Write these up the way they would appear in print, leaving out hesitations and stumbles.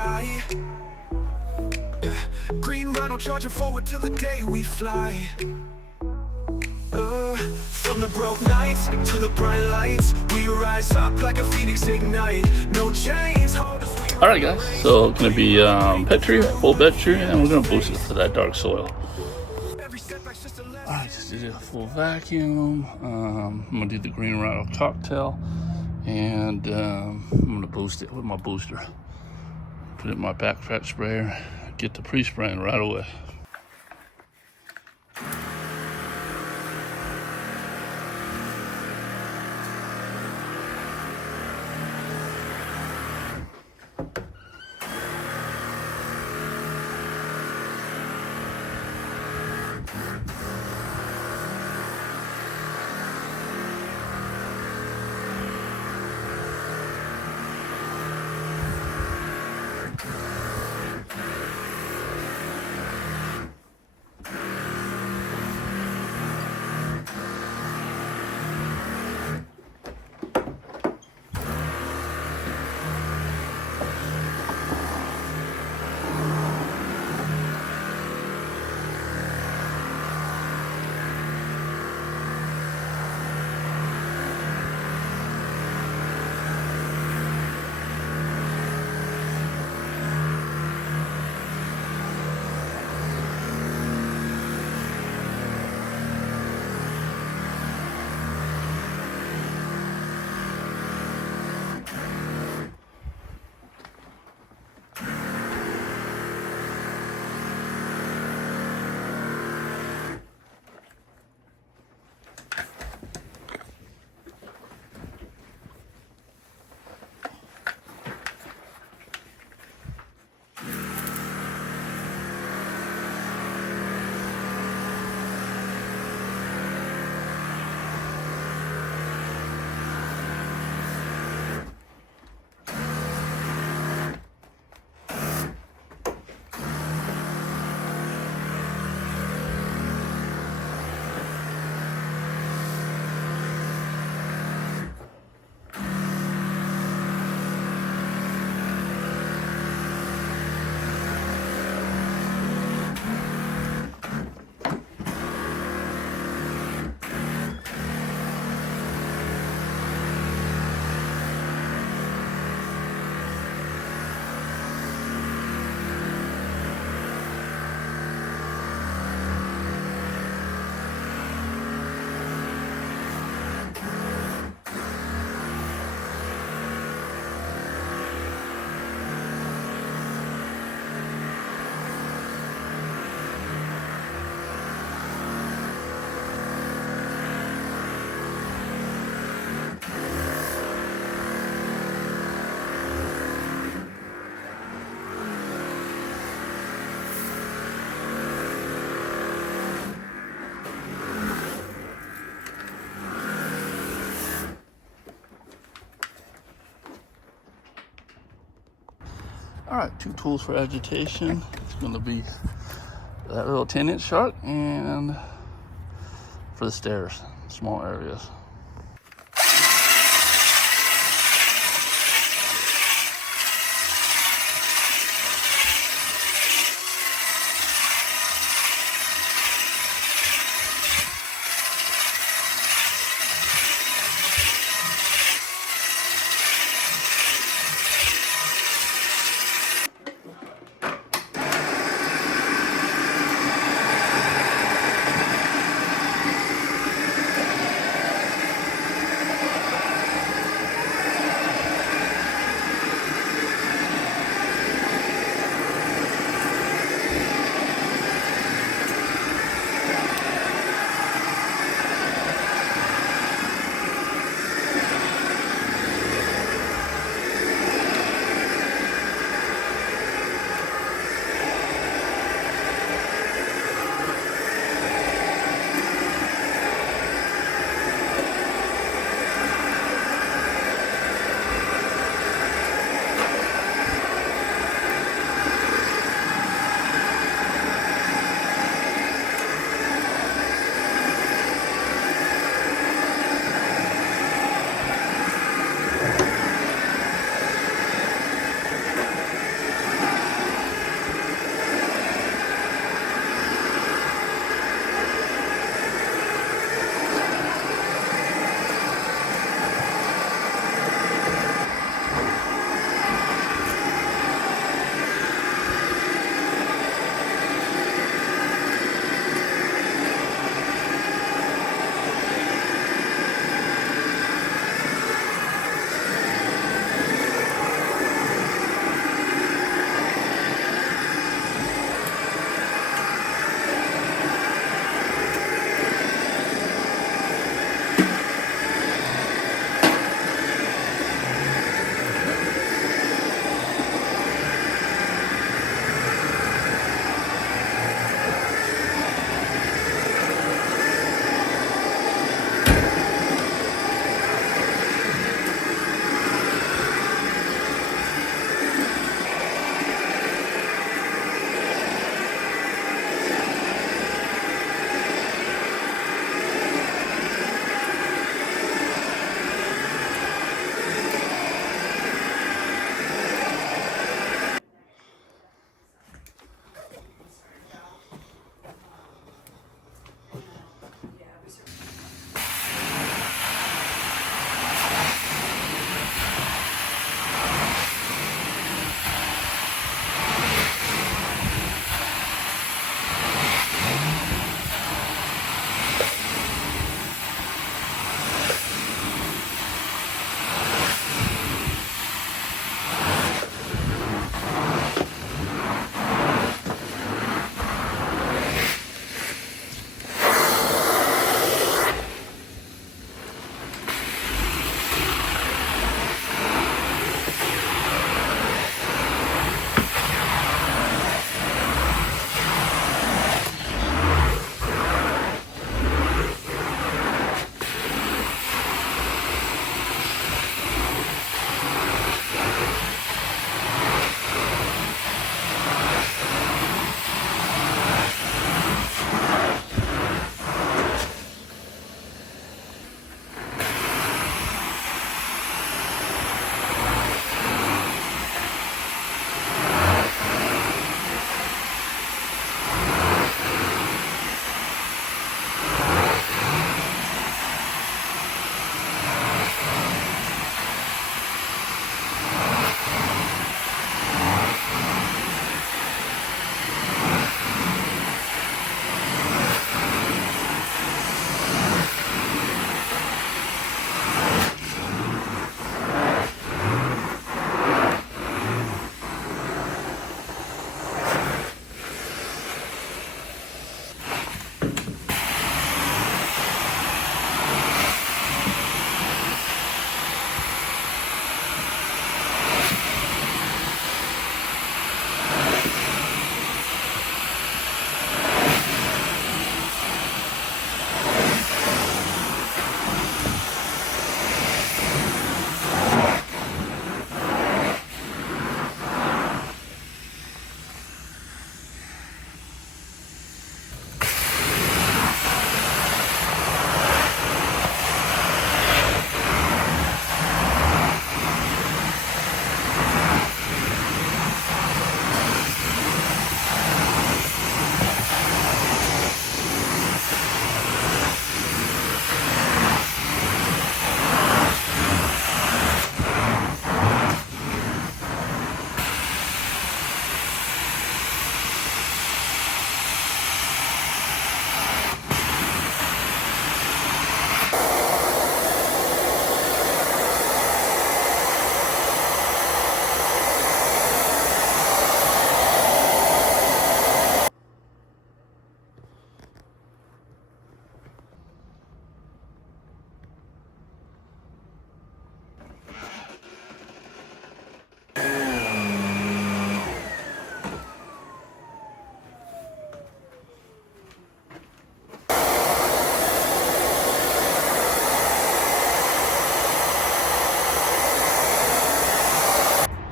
sky. Green Rhino charging forward till the day we fly. From the broke nights to the bright lights, we rise up like a phoenix ignite. No chains hold us. Alright guys, so gonna be pet tree, full pet tree, and we're gonna boost it to that dark soil. Alright, just did a full vacuum. I'm gonna do the Green Rhino cocktail, and I'm gonna boost it with my booster. Put it in my backpack sprayer, get the pre-spraying right away. Alright, 2 tools for agitation. It's going to be that little 10-inch shark and for the stairs, small areas.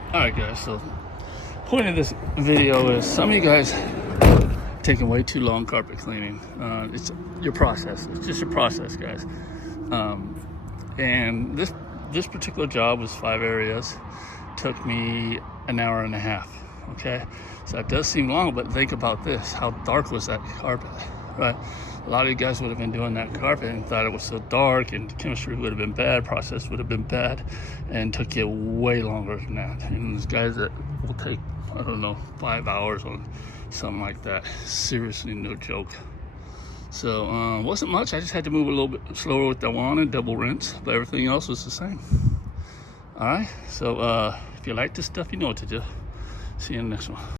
Alright guys, so point of this video is some of you guys taking way too long carpet cleaning. It's your process. It's just your process, guys. And this particular job was 5 areas. Took me an hour and a half. Okay, so that does seem long, but think about this: how dark was that carpet, right? A lot of you guys would have been doing that carpet and thought it was so dark, and the chemistry would have been bad, process would have been bad, and took you way longer than that. And there's guys that will take, I don't know, 5 hours on something like that. Seriously, no joke. So wasn't much. I just had to move a little bit slower with the wand and double rinse, but everything else was the same. All right, so if you like this stuff, you know what to do. See you in the next one.